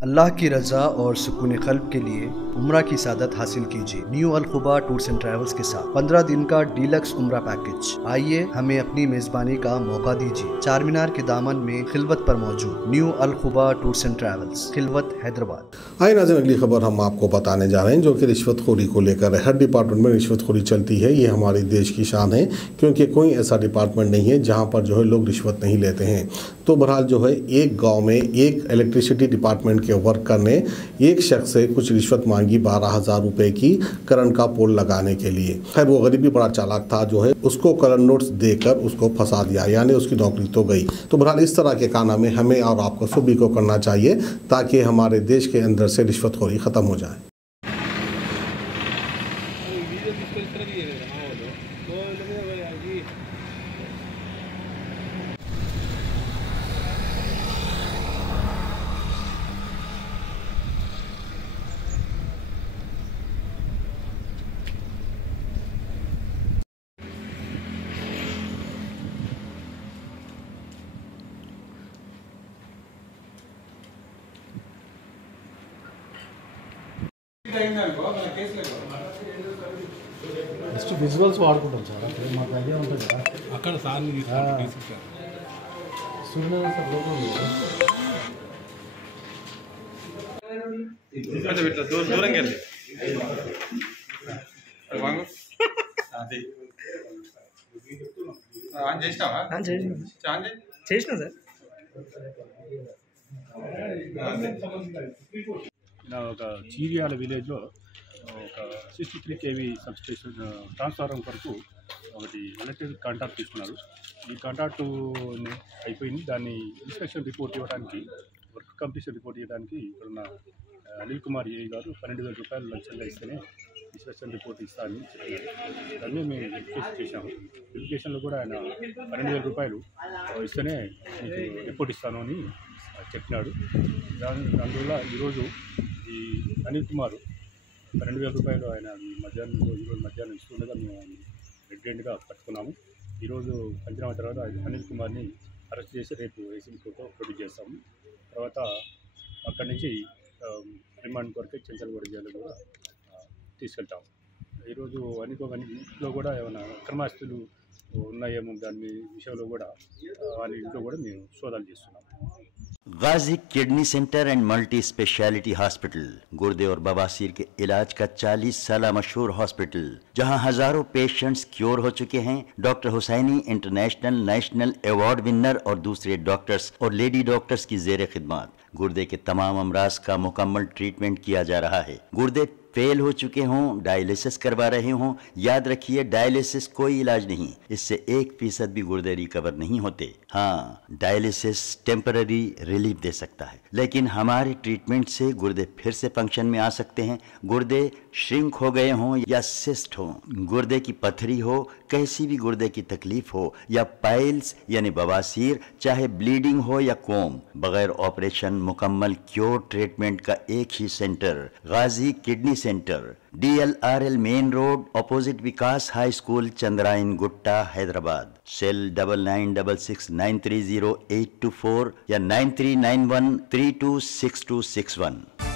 अल्लाह की रज़ा और सुकून क़ल्ब के लिए उम्रा की सादत हासिल कीजिए। New Al Khuba tours and travels के साथ 15 दिन का डीलक्स उम्रा पैकेज। आइए हमें अपनी मेज़बानी का मौका दीजिए। चार मीनार के दामन में खिलवत पर मौजूद new Al Khuba tours and travels, Khilwat, Hyderabad. Hi नाज़रीन, अगली खबर हम आपको बताने जा रहे हैं जो कि रिश्वतखोरी को लेकर है। हर डिपार्टमेंट में रिश्वतखोरी चलती है, ये हमारे देश की शान है, क्योंकि कोई ऐसा डिपार्टमेंट नहीं है जहाँ पर जो है लोग रिश्वत नहीं लेते हैं। तो बहरहाल जो है एक गाँव में एक इलेक्ट्रिसिटी डिपार्टमेंट के वर्कर ने एक शख्स से कुछ रिश्वत मांगी 12,000 रुपए की करंट का पोल लगाने के लिए। खैर वो गरीब भी बड़ा चालाक था, जो है उसको करंट नोट्स देकर उसको फंसा दिया, यानी उसकी नौकरी तो गई। तो बहरहाल इस तरह के कारनामे हमें और आपको सभी को करना चाहिए ताकि हमारे देश के अंदर से रिश्वतखोरी खत्म हो जाए। జస్ట్ విజువల్స్ వాడుకుంటాం సార్, అక్కడ మాకు ఐడియా ఉంటుంది కదా. అక్కడ సార్ని సూర్యనారాయణ సార్ లోపల దూరంగా వెళ్ళి చేసినావా? చేసిన సార్. ఒక చీరియాల విలేజ్లో ఒక 63 kV సబ్స్టేషన్ ట్రాన్స్ఫార్మర్ కొరకు ఒకటి ఎలక్ట్రిక్ కాంట్రాక్ట్ తీసుకున్నారు. ఈ కాంట్రాక్టు అయిపోయింది. దాన్ని ఇన్స్పెక్షన్ రిపోర్ట్ ఇవ్వడానికి, వర్క్ కంప్లీషన్ రిపోర్ట్ ఇవ్వడానికి ఇక్కడున్న అనిల్ కుమార్ ఏఈ గారు 12,000 రూపాయలు లంచంగా ఇస్తేనే ఇన్స్పెక్షన్ రిపోర్ట్ ఇస్తానని చెప్పారు. దాన్ని మేము వెరిఫికేషన్ చేశాము. వెరిఫికేషన్లో కూడా ఆయన 12,000 రూపాయలు ఇస్తేనే మీకు రిపోర్ట్ ఇస్తాను అని చెప్పినాడు. అందువల్ల ఈరోజు ఈ అనిల్ కుమార్ 12,000 రూపాయలు ఆయన ఈరోజు మధ్యాహ్నం ఇస్తుండగా మేము ఆయన రెడ్ హ్యాండ్గా పట్టుకున్నాము. ఈరోజు పంచనామా తర్వాత అనిల్ కుమార్ని అరెస్ట్ చేసి రేపు ఏసీబీ కోర్టులో ప్రొడ్యూస్ చేస్తాము. తర్వాత అక్కడి నుంచి రిమాండ్ కొరకు చెంచల్గూడ జైలు కూడా తీసుకెళ్తాము. ఈరోజు ఇంట్లో కూడా ఏమైనా అక్రమాస్తులు ఉన్నాయేమో దాని విషయంలో కూడా వాళ్ళ ఇంట్లో కూడా మేము సోదాలు చేస్తున్నాము. Ghazi kidney centre and multi speciality hospital, गुर्दे और बवासीर के इलाज का 40 साल मशहूर हॉस्पिटल, जहां हजारों पेशेंट्स क्योर हो चुके हैं। Doctor Husaini international national award winner और दूसरे डॉक्टर्स और लेडी डॉक्टर्स की जेर खिदमत गुर्दे के तमाम अमराज का मुकम्मल ट्रीटमेंट किया जा रहा है। गुर्दे फेल हो चुके हों, डायलिसिस करवा रहे हों, याद रखिए डायलिसिस कोई इलाज नहीं, इससे 1% भी गुर्दे रिकवर नहीं होते। हाँ, डायलिसिस टेम्पररी रिलीफ दे सकता है, लेकिन हमारे ट्रीटमेंट से गुर्दे फिर से फंक्शन में आ सकते हैं। गुर्दे श्रिंक हो गए हों या सिस्ट हो, गुर्दे की पथरी हो, कैसी भी गुर्दे की तकलीफ हो, या पाइल्स यानी बवासीर, चाहे ब्लीडिंग हो या कोम, बगैर ऑपरेशन मुकम्मल क्योर ट्रीटमेंट का एक ही centre, Ghazi kidney centre, DLRL main road, opposite Vikas high school, Chandrayan Gutta, Hyderabad. Cell 9966930824 या 9391326261।